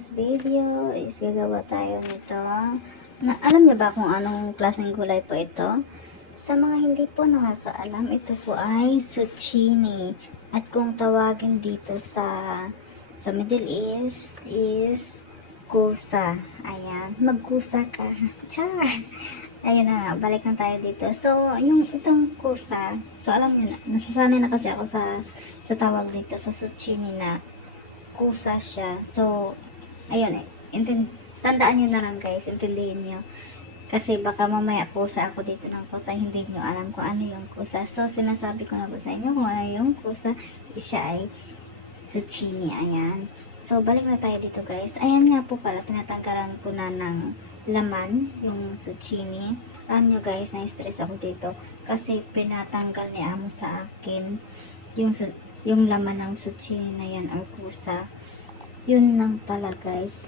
today's video is gagawa tayo nito. Alam niyo ba kung anong klaseng gulay po ito? Sa mga hindi po nakakaalam, ito po ay zucchini. At kung tawagin dito sa Middle East is kusa. Ayan, magkusa ka. Char! Ayun na, balik na tayo dito. So, yung itong kusa, so alam niyo na, nasasanay na kasi ako sa tawag dito sa zucchini na kusa siya. So, ayun eh. Tandaan nyo na lang guys, intindihin nyo. Kasi baka mamaya kusa ako dito ng kusa, hindi nyo alam kung ano yung kusa. So, sinasabi ko na po sa inyo kung ano yung kusa. Siya ay zucchini. Ayan. So, balik na tayo dito guys. Ayan nga po pala, tinatanggalan ko na ng laman, yung zucchini. Alam nyo guys, na-stress ako dito. Kasi pinatanggal ni amo sa akin yung laman ng zucchini na yan or kusa. Yun lang pala guys,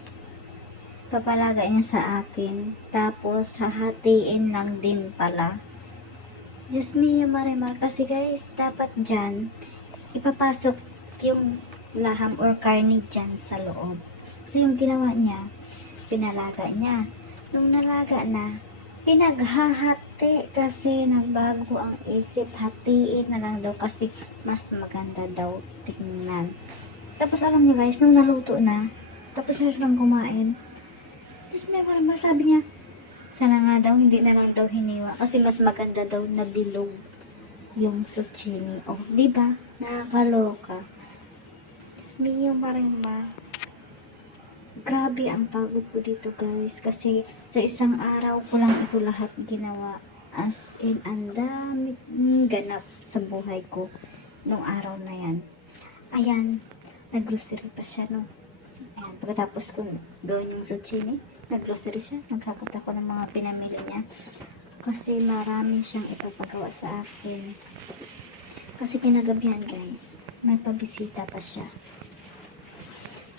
papalagay niya sa akin, tapos hahatiin lang din pala. Diyos me, Marimar, kasi guys, dapat dyan ipapasok yung laham or karni dyan sa loob. So yung ginawa niya, pinalaga niya. Nung nalaga na, pinaghahati kasi nagbago ang isip, hatiin na lang daw kasi mas maganda daw tingnan. Tapos alam niyo guys, nung naluto na, tapos na silang kumain, tapos may parang sabi niya, sana nga daw, hindi na lang daw hiniwa kasi mas maganda daw na bilog yung zucchini. Oh, di ba? Nakakaloka. Tapos may yung parang grabe ang pagod ko dito guys kasi sa isang araw ko lang ito lahat ginawa. As in, ang dami ganap sa buhay ko nung araw na yan. Ayan, nag-grocery pa siya, no? Ayan, pagkatapos ko gawin yung zucchini, nag-grocery siya, nagkakot ako ng mga pinamili niya. Kasi marami siyang ipapagawa sa akin. Kasi kinagabihan guys, may pabisita pa siya.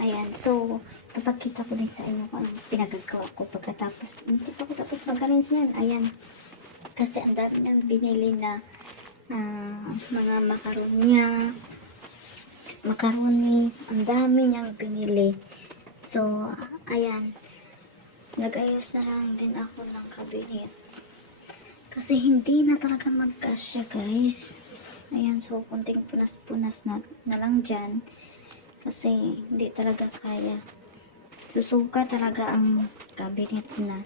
Ayan, so, kapagkita ko din sa inyo kung anong pinagagawa ko pagkatapos, hindi pa ko tapos mag-arrange yan. Ayan, kasi ang dami niyang binili na mga macaroni, ang dami niyang binili. So, ayan, nag-ayos na lang din ako ng cabinet. Kasi hindi na talaga magkasya guys. Ayan, so, kunting punas-punas na lang dyan. Kasi hindi talaga kaya. Susuka talaga ang cabinet na.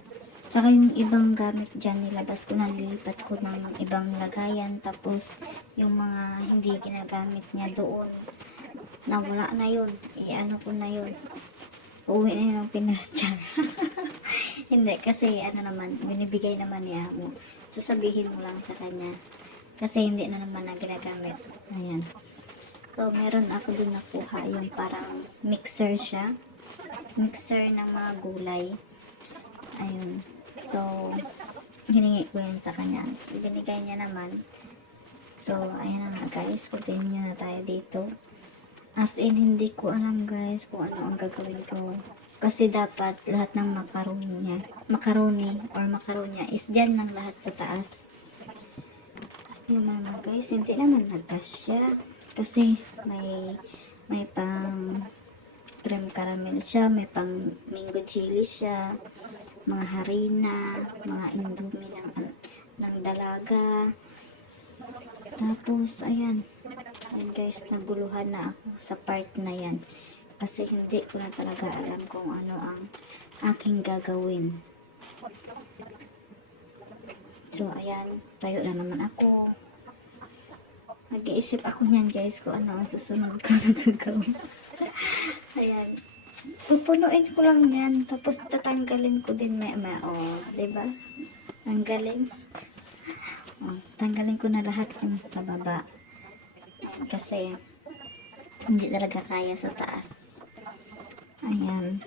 Tsaka yung ibang gamit dyan, nilabas ko na, nilipat ko ng ibang lagayan. Tapos, yung mga hindi ginagamit niya doon, nawala na yun. I-ano ko na yun. Uuwi na yun ang Pinas dyan. Hindi, kasi ano naman, binibigay naman niya mo. Sasabihin mo lang sa kanya. Kasi hindi na naman na ginagamit. Ayan. So, meron ako dun nakuha yung parang mixer siya. Mixer ng mga gulay. Ayun. So, hiningi ko yun sa kanya. Ibinigay niya naman. So, ayan na nga guys. Continue na tayo dito. As in, hindi ko alam guys kung ano ang gagawin ko. Kasi dapat lahat ng macaroni is dyan lang lahat sa taas. So, naman guys, hindi naman nagkasya. Kasi may pang cream caramel siya, may pang mango chili siya, mga harina, mga indomie ng dalaga. Tapos, ayan guys, naguluhan na ako sa part na yan. Kasi hindi ko na talaga alam kung ano ang aking gagawin. So, ayan, tayo na naman ako. Nag-iisip ako niyan guys kung ano ang susunod ko na gagawin. Ayan. Pupunuin ko lang yan. Tapos tatanggalin ko din may oh, diba? Ang galing. Oh, tanggalin ko na lahat yung sa baba. Ayan, kasi hindi talaga kaya sa taas. Ayan.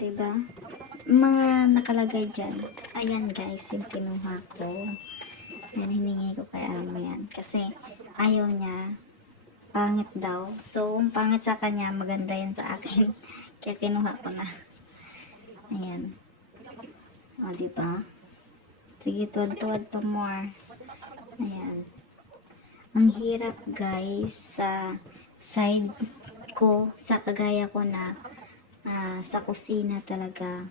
Diba? Mga nakalagay dyan. Ayan guys, yung kinuha ko. Yan, hiningi ko kay amo yan. Kasi ayaw niya, pangit daw. So, kung pangit sa kanya, maganda yan sa akin. Kaya kinuha ko na. Ayan. O, diba? Sige, tuwad-tuwad pa more. Ayan. Ang hirap guys sa side ko sa kagaya ko na sa kusina talaga,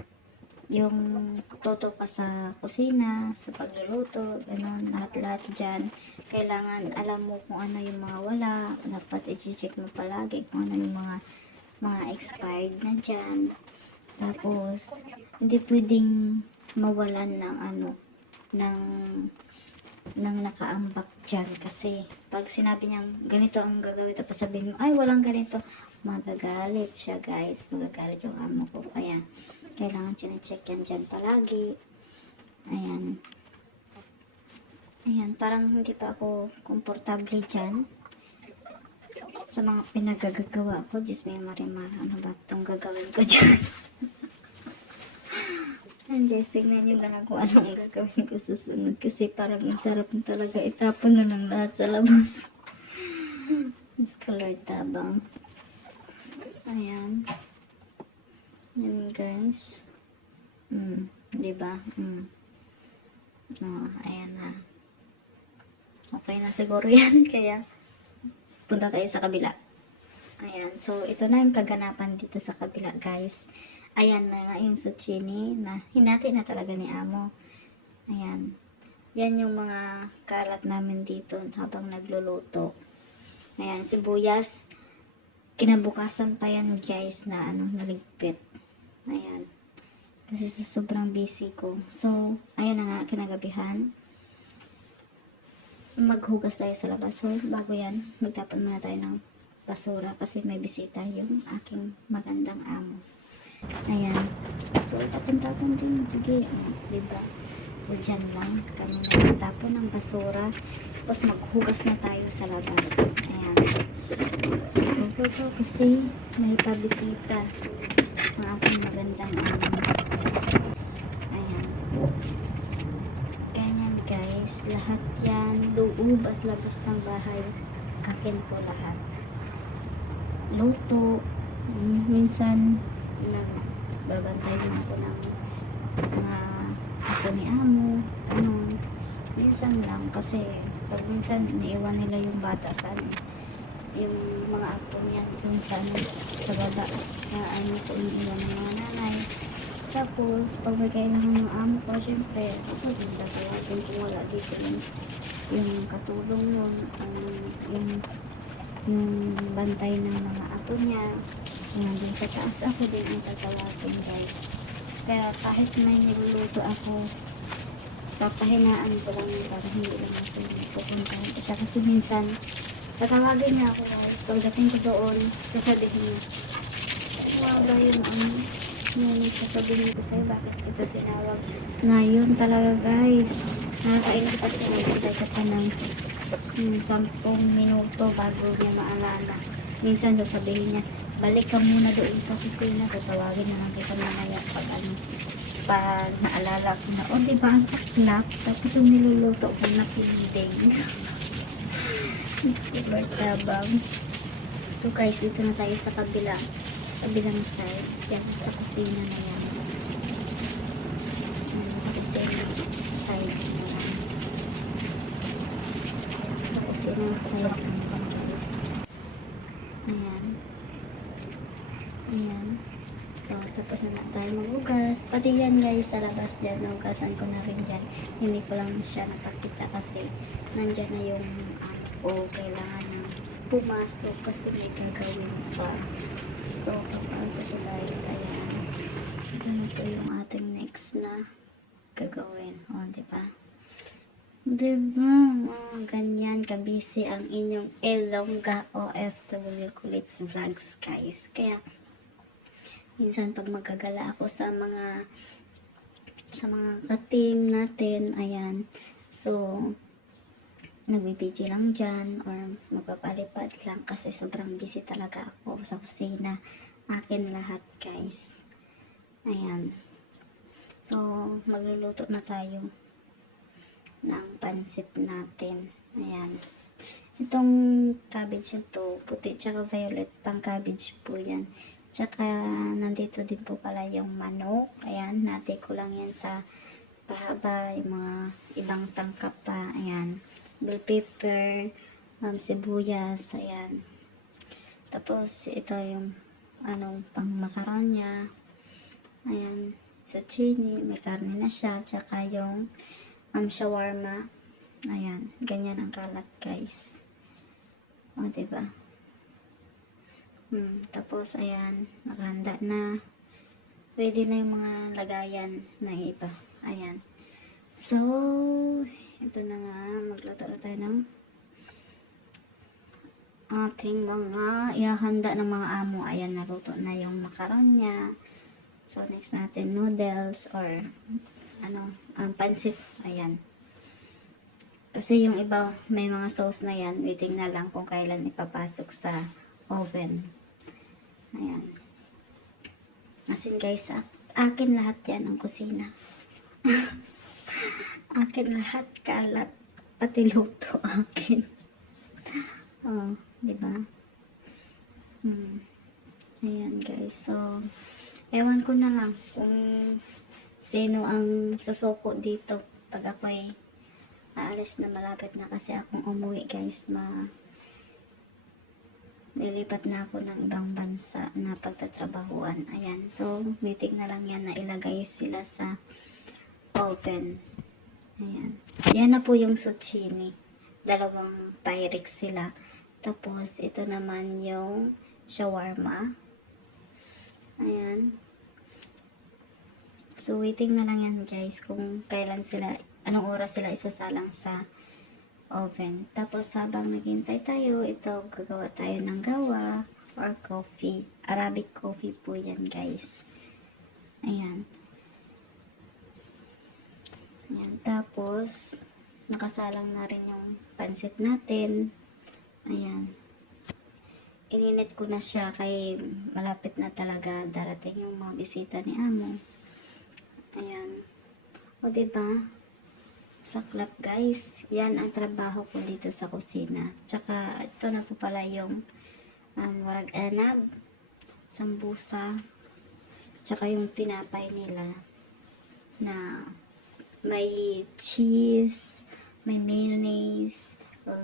yung toto ka sa kusina, sa pagluluto, gano'n, lahat-lahat dyan. Kailangan alam mo kung ano yung mga wala, dapat i-check mo palagi kung ano yung mga expired na dyan. Tapos, hindi pwedeng mawalan ng ng nakaambak dyan, kasi pag sinabi niyang ganito ang gagawin, tapos sabihin mo, ay walang ganito, magagalit siya guys, magagalit yung amo ko. Kaya kailangan chinecheck yan dyan palagi. Ayan, parang hindi pa ako komportable dyan sa mga pinagagagawa ko. Diyos may marimar, ano ba itong gagawin ko dyan? And guys, tingnan nyo lang kung anong gagawin ko susunod, kasi parang ang sarap na talaga itapon na lang lahat sa labas. Diyos ko Lord, tabang. Ayan. Yan guys. Diba? Ayan na. Okay na siguro yan. Kaya, punta tayo sa kabila. Ayan. So, ito na yung kaganapan dito sa kabila, guys. Ayan na nga yung zucchini na hinati na talaga ni amo. Ayan. Yan yung mga kalat namin dito habang nagluluto. Ayan, sibuyas. Kinabukasan pa yan, guys, na naligpit. Ayan. Kasi sa sobrang busy ko. So, ayan na nga, kinagabihan. Maghugas tayo sa labas. So, bago yan, magtapon muna tayo ng basura kasi may bisita yung aking magandang amo. Ayan. So, tapon-tapon din. Sige, diba? So, dyan lang kami nagtapon ng basura. Tapos, maghugas na tayo sa labas. Ayan. So, go kasi may pabisita ang aking magandang amo. Ayan. Ganyan guys, lahat yan, loob at labas ng bahay, akin po lahat. Luto, minsan nagbabantay din ako ng mga apo ni amo, ganun. Minsan lang, kasi pag minsan iniiwan nila yung bata sa yung mga apo niya dun sa baba, sa ko iniiwan ng mga nanay. Tapos, pag may kailangan ng amo ko, syempre, ako din tatawagin kung wala dito yung katulong nun, yung bantay ng mga apo niya. Kung nandun sa taas, ako din ang tatawagin, guys. Kaya kahit may niluluto ako, papahinaan ko lang para hindi lang ako pupuntahan ko siya. Kasi minsan, tatawagin niya ako, guys. Pagdating ko doon, sasabihin niya, wala yung sasabihin ko sa'yo, bakit ito tinawag na yun talaga, guys. Nakakainis kasi nagkita ka ng 10 minuto bago niya maalala. Minsan sasabihin niya, balik ka muna doon sa kusina, tatawagin na lang kita mamaya pag naalala ko na, diba ang saklap, tapos yung niluluto ko na piniding. Super tabang. So guys, dito na tayo sa kabilang side, yan sa kusina na yan. Sa kusina side na yan. Sa kusina side na yan, guys. Ayan. Ayan. So, tapos na tayo maghugas. Pati yan, guys, sa labas dyan, nahugasan ko na rin dyan. Hindi ko lang siya napakita kasi nandyan na yung kailangan na pumasok kasi may gagawin pa. So, papasok ko, guys. Ayan. Ito yung ating next na gagawin. Diba? Diba? Ganyan kabisi ang inyong Ilongga OFW Kulits Vlogs, guys. Kaya, minsan pag magagala ako sa mga ka-team natin, ayan. So, nagbibidyo lang dyan or magpapalipad lang kasi sobrang busy talaga ako sa kusina. Akin lahat, guys. Ayan. So, magluluto na tayo ng pansit natin. Ayan. Itong cabbage ito, puti tsaka violet, pang cabbage po yan. Tsaka, nandito din po pala yung manok. Ayan, nati ko lang yan sa pahaba, yung mga ibang sangkap pa. Ayan. Bell pepper, sibuyas, ayan. Tapos, ito yung pang makaronya. Ayan, zucchini, may karne na siya. Tsaka yung shawarma. Ayan, ganyan ang kalat, guys. O, diba? Tapos, ayan, nakahanda na. Ready na yung mga lagayan na iba. Ayan. So, ito na nga, magluto na tayo ng ating mga ihahanda ng mga amo. Ayan, naluto na yung makaronya. So, next natin, noodles or pansit. Ayan. Kasi yung iba, may mga sauce na yan. Waiting na lang kung kailan ipapasok sa oven. Ayan. Asin guys, akin lahat yan ang kusina. Akin lahat, kalat. Pati luto, akin. Oh, diba? Ayan guys, so ewan ko na lang kung sino ang susuko dito pag ako'y aalis na, malapit na kasi akong umuwi guys. Lilipat na ako ng ibang bansa na pagtatrabahuan. Ayan, so waiting na lang yan na ilagay sila sa oven. Ayan, yan na po yung zucchini, dalawang Pyrex sila. Tapos ito naman yung shawarma. Ayan, so waiting na lang yan guys kung kailan sila, anong oras sila isasalang sa oven. Tapos habang naghintay tayo, ito gagawa tayo ng gawa or coffee. Arabic coffee po yan guys. Ayan. Ayan. Tapos nakasalang na rin yung pansit natin. Ayan. Ininit ko na siya kay malapit na talaga darating yung mga bisita ni amo. Ayan. O diba? Saklap guys. Yan ang trabaho ko dito sa kusina. Tsaka ito na po pala yung warag anab, sambusa, tsaka yung tinapay nila na may cheese, may mayonnaise,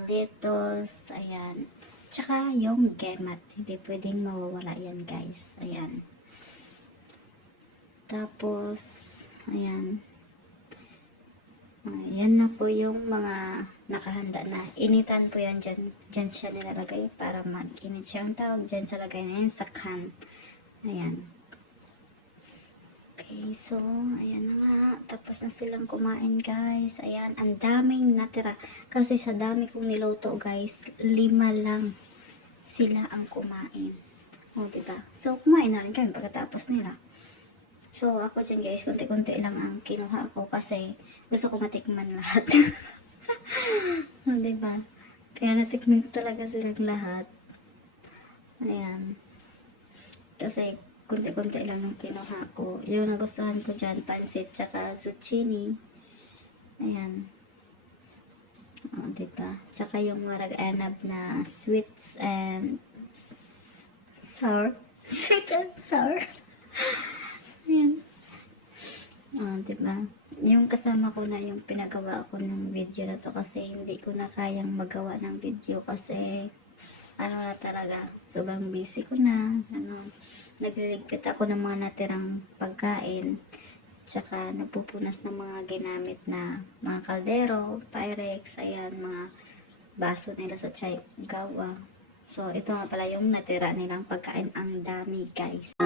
lettuce, ayan. Tsaka yung gemat. Hindi pwedeng mawawala yan guys. Ayan. Tapos, ayan. Yan na po yung mga nakahanda na. Initan po yan dyan. Dyan siya nilalagay para mag-init siya. Ang tawag dyan sa lagay na yan, sakhan. Ayan. Okay, so, ayan na nga. Tapos na silang kumain, guys. Ayan, ang daming natira. Kasi sa dami kong niluto, guys, 5 lang sila ang kumain. O, diba? So, kumain na rin kami pagkatapos nila. So, ako dyan guys, konti-konti lang ang kinuha ko kasi gusto ko matikman lahat. Diba? Kaya natikman ko talaga silang lahat. Ayan. Kasi konti-konti lang ang kinuha ko. Yung nagustuhan ko dyan, pansit, tsaka zucchini. Ayan. O, diba? Tsaka yung marag anab na sweets and sour. Sweet and sour. Ayan. Diba? Yung kasama ko na yung pinagawa ko ng video na to kasi hindi ko na kayang magawa ng video kasi na talaga, sobrang busy ko na. Nagliligpit ako ng mga natirang pagkain, tsaka napupunas ng mga ginamit na mga kaldero, Pyrex, ayan, mga baso nila sa chai gawa. So, ito nga pala yung natira nilang pagkain. Ang dami, guys.